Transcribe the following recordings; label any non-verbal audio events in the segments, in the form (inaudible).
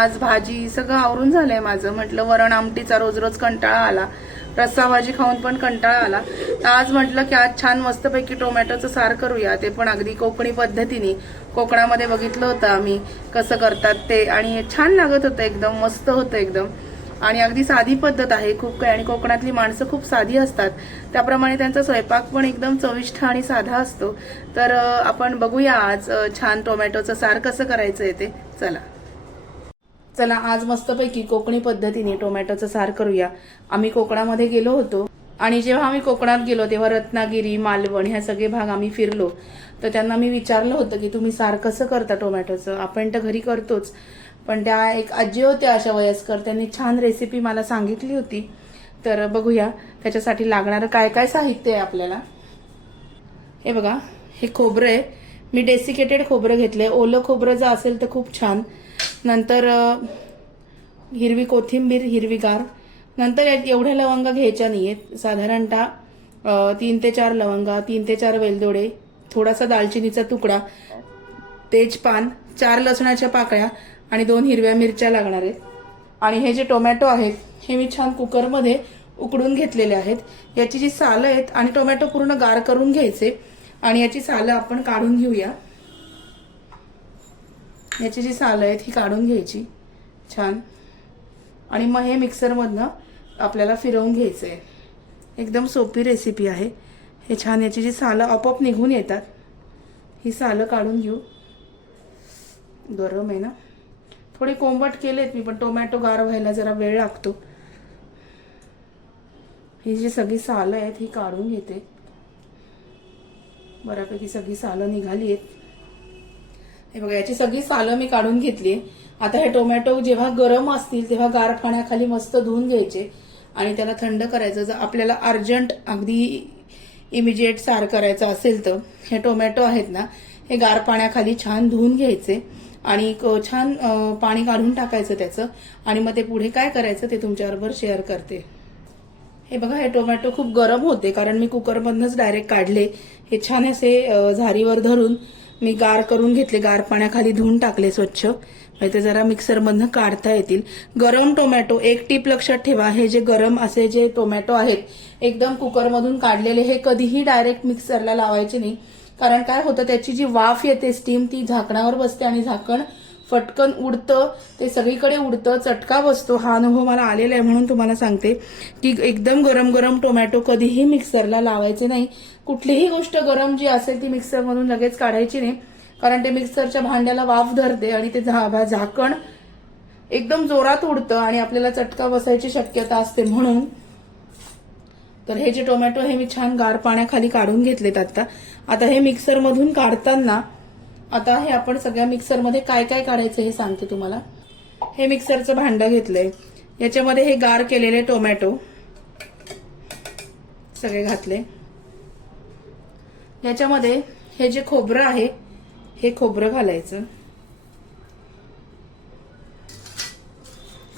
आज भाजी सगळं आवरून झालंय माझं. म्हटलं वरण आमटीचा रोज रोज कंटाळा आला. रस्सा भाजी खाऊन पण कंटाळा आला. तर आज म्हटलं की आज छान मस्तपैकी टोमॅटोचं सार करूया. ते पण अगदी कोकणी पद्धतीने. कोकणामध्ये बघितलं होतं आम्ही कसं करतात ते. आणि छान लागत होतं एकदम मस्त होतं एकदम. आणि अगदी साधी पद्धत आहे. खूप काही आणि कोकणातली माणसं खूप साधी असतात. त्याप्रमाणे त्यांचा स्वयंपाक पण एकदम चविष्ट आणि साधा असतो. तर आपण बघूया आज छान टोमॅटोचं सार कसं करायचं आहे ते. चला. चला आज मस्तपैकी कोकणी पद्धतीने टोमॅटोचं सार करूया. आम्ही कोकणामध्ये गेलो होतो आणि जेव्हा आम्ही कोकणात गेलो तेव्हा रत्नागिरी मालवण ह्या सगळे भाग आम्ही फिरलो. तर त्यांना मी विचारलं होतं की तुम्ही सार कसं करता टोमॅटोचं? आपण तर घरी करतोच. पण त्या एक आजी होत्या अशा वयस्कर त्यांनी छान रेसिपी मला सांगितली होती. तर बघूया त्याच्यासाठी लागणारं काय काय साहित्य आहे आपल्याला. हे बघा हे खोबरं आहे. मी डेसिकेटेड खोबरं घेतलं आहे ओलं खोबरं जर असेल तर खूप छान. नंतर हिरवी कोथिंबीर हिरवीगार नंतर एवढ्या लवंगा घ्यायच्या नाही आहेत साधारणतः तीन ते चार लवंगा तीन ते चार वेलदोडे थोडासा दालचिनीचा तुकडा तेजपान चार लसणाच्या पाकळ्या आणि दोन हिरव्या मिरच्या लागणार आहेत. आणि हे जे टोमॅटो आहेत हे मी छान कुकरमध्ये उकडून घेतलेले आहेत. याची जी सालं आहेत आणि टोमॅटो पूर्ण गार करून घ्यायचे. आणि याची सालं आपण काढून घेऊया. याची जी सालं आहेत ही काढून घ्यायची. छान. आणि मग हे मिक्सरमधनं आपल्याला फिरवून घ्यायचं आहे एकदम सोपी रेसिपी आहे. हे छान याची जी सालं आपोआप निघून येतात. ही सालं काढून घेऊ. गरम आहे ना? थोडी कोंबट केलेत मी पण टोमॅटो गार व्हायला जरा वेळ लागतो. ही जी सगळी सालं आहेत ही काढून घेते. बऱ्यापैकी सगळी सालं निघाली आहेत. हे बघा याची सगळी सालं मी काढून घेतली. आता हे टोमॅटो जेव्हा गरम असतील तेव्हा गार पाण्याखाली मस्त धुवून घ्यायचे. आणि त्याला थंड करायचं जर आपल्याला अर्जंट अगदी इमिजिएट सार करायचं असेल तर. हे टोमॅटो आहेत ना हे गार पाण्याखाली छान धुवून घ्यायचे. आणि छान पाणी काढून टाकायचं त्याचं. आणि मग ते पुढे काय करायचं ते तुमच्याबरोबर शेअर करते. हे बघा हे टोमॅटो खूप गरम होते कारण मी कुकरमधनंच डायरेक्ट काढले. हे छान असे झारीवर धरून मी गार करून घेतले गार पाण्याखाली धुवून टाकले स्वच्छ. म्हणजे ते जरा मिक्सरमधनं काढता येतील. गरम टोमॅटो एक टीप लक्षात ठेवा हे जे गरम असे जे टोमॅटो आहेत एकदम कुकरमधून काढलेले हे कधीही डायरेक्ट मिक्सरला लावायचे नाही. कारण काय होतं त्याची जी वाफ येते स्टीम ती झाकणावर बसते आणि झाकण फटकन उडतं ते सगळीकडे उडतं चटका बसतो. हा अनुभव मला आलेला आहे म्हणून तुम्हाला सांगते. की एकदम गरम गरम टोमॅटो कधीही मिक्सरला लावायचे नाही. कुठलीही गोष्ट गरम जी असेल ती मिक्सरमधून लगेच काढायची नाही. कारण ते मिक्सरच्या भांड्याला वाफ धरते आणि ते झा- झाकण एकदम जोरात उडतं आणि आपल्याला चटका बसायची शक्यता असते म्हणून. तर हे जे टोमॅटो हे मी छान गार पाण्याखाली काढून घेतलेत आता. आता हे मिक्सरमधून काढताना आता हे आपण सगळ्या मिक्सरमध्ये काय काय काढायचं हे सांगते तुम्हाला. हे मिक्सरचं भांडं घेतलंय. याच्यामध्ये हे गार केलेले टोमॅटो सगळे घातले. याच्यामध्ये हे जे खोबरं आहे हे खोबरं घालायचं.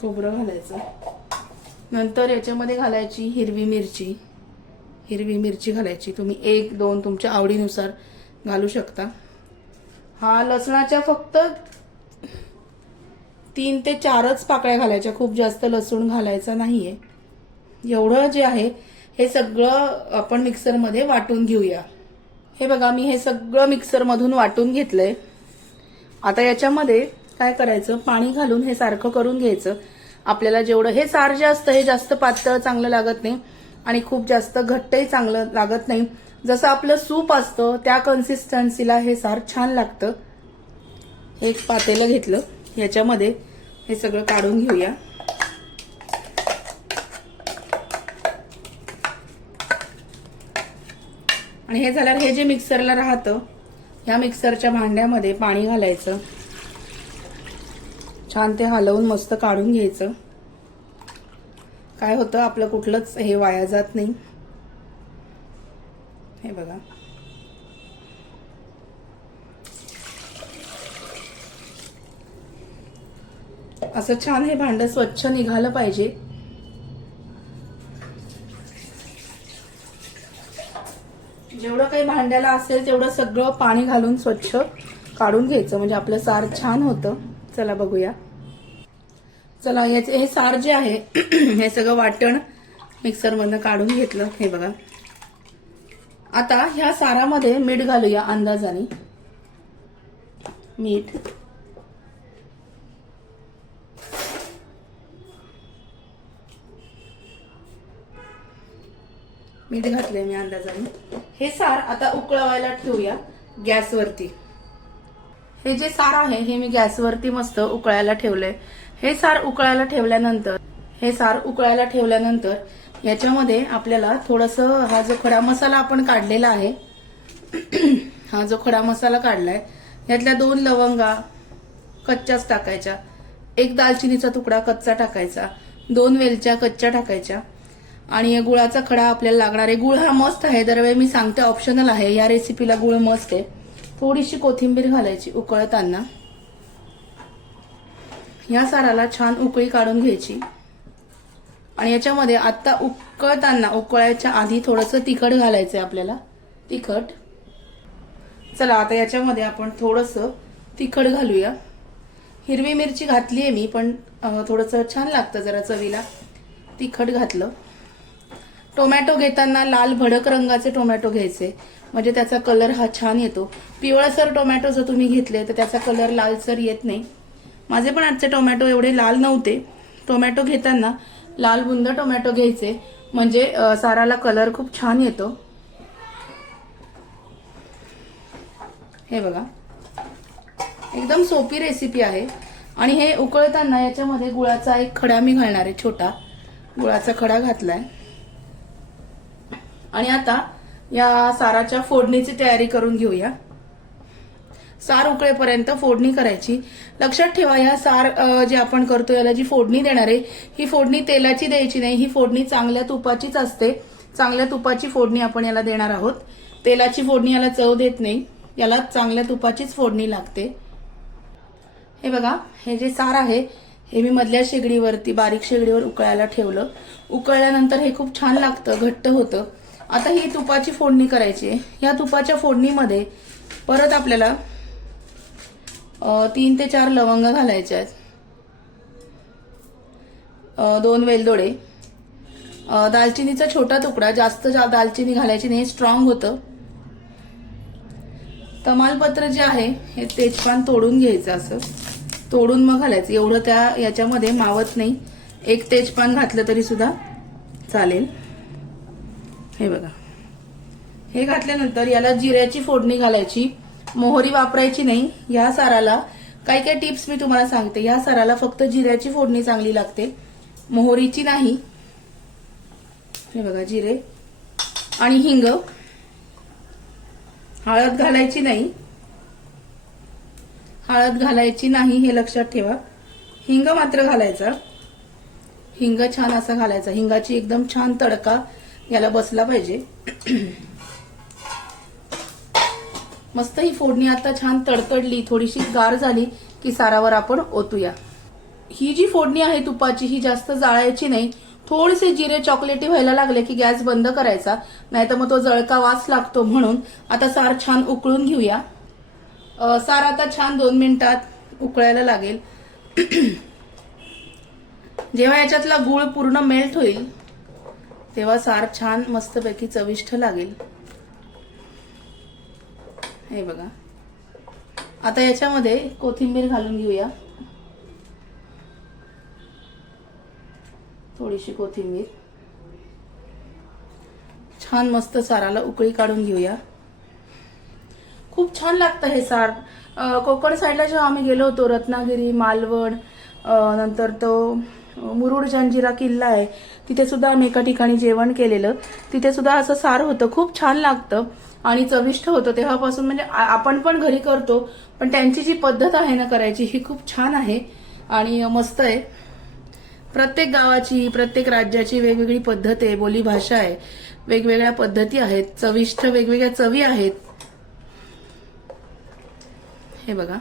खोबरं घालायचं. नंतर याच्यामध्ये घालायची हिरवी मिरची. हिरवी मिरची घालायची. तुम्ही एक दोन तुमच्या आवडीनुसार घालू शकता. हा लसणाच्या फक्त तीन ते चारच पाकळ्या घालायच्या. खूप जास्त लसूण घालायचा नाहीये. एवढं जे आहे हे सगळं आपण मिक्सरमध्ये वाटून घेऊया. हे बघा मी हे सगळं मिक्सरमधून वाटून घेतलंय. आता याच्यामध्ये काय करायचं? पाणी घालून हे सारखं करून घ्यायचं. आपल्याला जेवढं हे सार जे असतं हे जास्त पातळ चांगलं लागत नाही आणि खूप जास्त घट्टही चांगलं लागत नाही. जसं आपलं सूप असतं त्या कन्सिस्टन्सीला हे सार छान लागतं. हे एक पातेलं घेतलं. याच्यामध्ये हे सगळं काढून घेऊया. आणि हे झाल्यावर हे जे मिक्सरला राहतं ह्या मिक्सरच्या भांड्यामध्ये पाणी घालायचं. छान ते हलवून मस्त काढून घ्यायचं. काय होतं आपलं कुठलंच हे वाया जात नाही. हे बघा. असं छान हे भांडं स्वच्छ निघालं पाहिजे. जेवढं काही भांड्याला असेल तेवढं सगळं पाणी घालून स्वच्छ काढून घ्यायचं. म्हणजे आपलं सार छान होतं. चला बघूया. चला याचे हे सार जे आहे (clears throat) हे सगळं वाटण मिक्सरमधनं काढून घेतलं. हे बघा. आता ह्या सारामध्ये मीठ घालूया अंदाजाने. मीठ. मीठ घातले मी अंदाजाने. हे सार आता उकळवायला ठेवूया गॅसवरती. हे जे सार आहे हे मी गॅसवरती मस्त उकळायला ठेवलंय. हे सार उकळायला ठेवल्यानंतर हे सार उकळायला ठेवल्यानंतर याच्यामध्ये आपल्याला थोडस हा जो खडा मसाला आपण काढलेला आहे हा जो खडा मसाला काढलाय यातल्या दोन लवंगा कच्च्याच टाकायच्या. एक दालचिनीचा तुकडा कच्चा टाकायचा. दोन वेलच्या कच्च्या टाकायच्या. आणि या गुळाचा खडा आपल्याला लागणार आहे गुळ हा मस्त आहे. दरवेळी मी सांगते ऑप्शनल आहे. या रेसिपीला गुळ मस्त आहे. थोडीशी कोथिंबीर घालायची उकळताना. या साराला छान उकळी काढून घ्यायची. आणि याच्यामध्ये आत्ता उकळताना उकळायच्या आधी थोडंसं तिखट घालायचं आहे आपल्याला. तिखट. चला आता याच्यामध्ये आपण थोडंसं तिखट घालूया. हिरवी मिरची घातली आहे मी पण थोडंसं छान लागतं जरा चवीला. तिखट घातलं. टोमॅटो घेताना लाल भडक रंगाचे टोमॅटो घ्यायचे. म्हणजे त्याचा कलर हा छान येतो. पिवळसर टोमॅटो जर तुम्ही घेतले तर त्याचा कलर लालसर येत नाही. माझे पण आजचे टोमॅटो एवढे लाल नव्हते. टोमॅटो घेताना लाल बुंद टोमॅटो घ्यायचे. म्हणजे साराला कलर खूप छान येतो. हे बघा. एकदम सोपी रेसिपी आहे. आणि हे उकळताना याच्यामध्ये गुळाचा एक खडा मी घालणार आहे छोटा. गुळाचा खडा घातलाय. आणि आता या साराच्या फोडणीची तयारी करून घेऊया. सार उकळेपर्यंत फोडणी करायची. लक्षात ठेवा या सार जे आपण करतो याला जी फोडणी देणार आहे ही फोडणी तेलाची द्यायची नाही ही फोडणी चांगल्या तुपाचीच असते. चांगल्या तुपाची फोडणी आपण याला देणार आहोत. तेलाची फोडणी याला चव देत नाही. याला चांगल्या तुपाचीच फोडणी लागते. हे बघा हे जे सार आहे हे मी मधल्या शेगडीवरती बारीक शेगडीवर उकळायला ठेवलं. उकळल्यानंतर हे खूप छान लागतं घट्ट होतं. आता ही तुपाची फोडणी करायची आहे. या तुपाच्या फोडणीमध्ये परत आपल्याला तीन ते चार लवंग घालायचे आहेत. दोन वेलदोडे. दालचिनीचा छोटा तुकडा जास्त जा- दालचिनी घालायची नाही स्ट्रॉंग होतं. तमालपत्र जे आहे हे तेजपान तोडून घ्यायचं असं. तोडून मग घालायचं. एवढं त्या याच्यामध्ये मावत नाही. एक तेजपान घातलं तरी सुद्धा चालेल. हे बघा. हे घातल्यानंतर याला जिऱ्याची फोडणी घालायची. मोहरी वापरायची नाही. या साराला काही काही टिप्स मी तुम्हाला सांगते. या साराला फक्त जिऱ्याची फोडणी चांगली लागते. मोहरीची नाही. हे बघा जिरे आणि हिंग. हळद घालायची नाही. हळद घालायची नाही हे लक्षात ठेवा. हिंग मात्र घालायचा. हिंग छान असा घालायचा. हिंगाची एकदम छान तडका याला बसला पाहिजे. मस्त ही फोडणी आता छान तडतडली थोडीशी गार झाली की सारावर आपण ओतूया. ही जी फोडणी आहे तुपाची ही जास्त जाळायची नाही. थोडेसे जिरे चॉकलेटी व्हायला लागले की गॅस बंद करायचा नाहीतर मग तो जळका वास लागतो म्हणून. आता सार छान उकळून घेऊया. सार आता छान दोन मिनिटात उकळायला लागेल. (clears throat) जेव्हा याच्यातला गुळ पूर्ण मेल्ट होईल तेव्हा सार छान मस्तपैकी चविष्ट लागेल. हे बघा. आता याच्यामध्ये कोथिंबीर घालून घेऊया. थोडीशी कोथिंबीर. छान मस्त साराला उकळी काढून घेऊया. खूप छान लागतं हे सार. कोकण साईडला जेव्हा आम्ही गेलो होतो रत्नागिरी मालवण नंतर तो मुरुड जंजिरा किल्ला आहे. तिथे सुद्धा आम्ही एका ठिकाणी जेवण केलेलं. तिथे सुद्धा असं सार होतं. खूप छान लागतं. आणि चविष्ट होतं. तेव्हापासून म्हणजे आपण पण घरी करतो. पण त्यांची जी पद्धत आहे ना करायची ही खूप छान आहे. आणि मस्त आहे. प्रत्येक गावाची प्रत्येक राज्याची वेगवेगळी पद्धत आहे. बोलीभाषा आहे. वेगवेगळ्या पद्धती आहेत. चविष्ट वेगवेगळ्या चवी आहेत. हे बघा.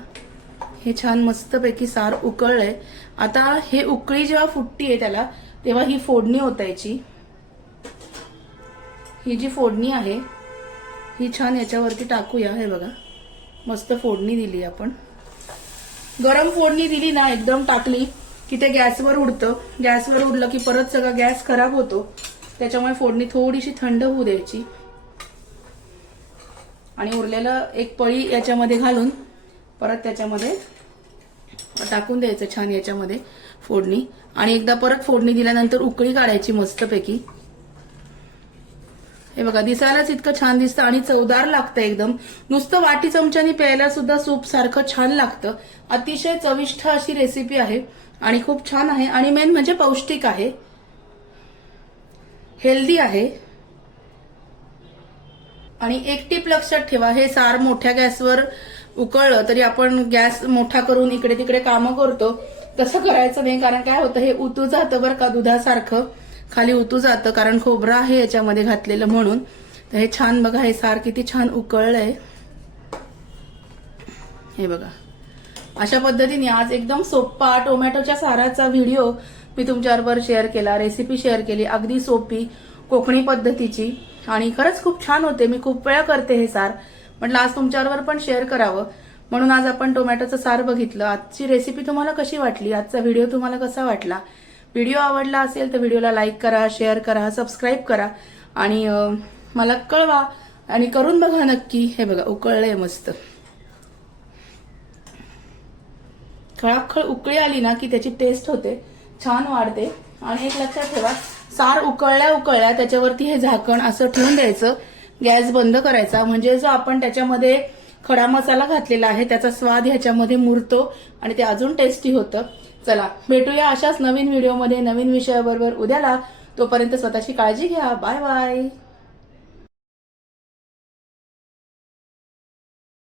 हे छान मस्तपैकी सार उकळलंय. आता हे उकळी जेव्हा फुटतीये आहे त्याला तेव्हा ही फोडणी ओतायची. ही जी फोडणी आहे ही छान याच्यावरती टाकूया. हे बघा मस्त फोडणी दिली आपण. गरम फोडणी दिली ना एकदम टाकली की ते गॅसवर उडतं. गॅसवर उडलं की परत सगळा गॅस खराब होतो. त्याच्यामुळे फोडणी थोडीशी थंड होऊ द्यायची. आणि उरलेलं एक पळी याच्यामध्ये घालून परत त्याच्यामध्ये टाकून द्यायचं छान याच्यामध्ये फोडणी. आणि एकदा परत फोडणी दिल्यानंतर उकळी काढायची मस्तपैकी. हे बघा दिसायलाच इतकं छान दिसतं आणि चवदार लागतं एकदम. नुसतं वाटी चमच्यानी प्यायला सुद्धा सूप सारखं छान लागतं. अतिशय चविष्ट अशी रेसिपी आहे आणि खूप छान आहे. आणि मेन म्हणजे पौष्टिक आहे. हेल्दी आहे. आणि एक टीप लक्षात ठेवा हे सार मोठ्या गॅसवर उकळलं तरी आपण गॅस मोठा करून इकडे तिकडे कामं करतो. तसं करायचं नाही कारण काय होतं हे उतू जातं बरं का दुधासारखं. खाली उतू जातं कारण खोबरं आहे याच्यामध्ये घातलेलं म्हणून. तर हे छान बघा हे सार किती छान उकळलंय. हे बघा. अशा पद्धतीने आज एकदम सोप्पा टोमॅटोच्या साराचा व्हिडिओ मी तुमच्याबरोबर शेअर केला रेसिपी शेअर केली अगदी सोपी कोकणी पद्धतीची. आणि खरंच खूप छान होते मी खूप वेळा करते हे सार. म्हटलं आज तुमच्याबरोबर पण शेअर करावं. म्हणून आज आपण टोमॅटोचं सार बघितलं. आजची रेसिपी तुम्हाला कशी वाटली? आजचा व्हिडिओ तुम्हाला कसा वाटला? व्हिडिओ आवडला असेल तर व्हिडिओला लाईक करा शेअर करा सबस्क्राईब करा. आणि मला कळवा आणि करून बघा नक्की. हे बघा उकळलंय मस्त. खळाखळ उकळी आली ना की त्याची टेस्ट होते छान वाढते. आणि एक लक्षात ठेवा सार उकळल्या उकळल्या त्याच्यावरती हे झाकण असं ठेवून द्यायचं. गॅस बंद करायचा. म्हणजे जो आपण त्याच्यामध्ये खडा मसाला घातलेला आहे त्याचा स्वाद ह्याच्यामध्ये मुरतो आणि ते अजून टेस्टी होतं. चला भेटूया अशाच नवीन व्हिडिओमध्ये नवीन विषयाबरोबर उद्याला. तोपर्यंत स्वतःची काळजी घ्या. Bye bye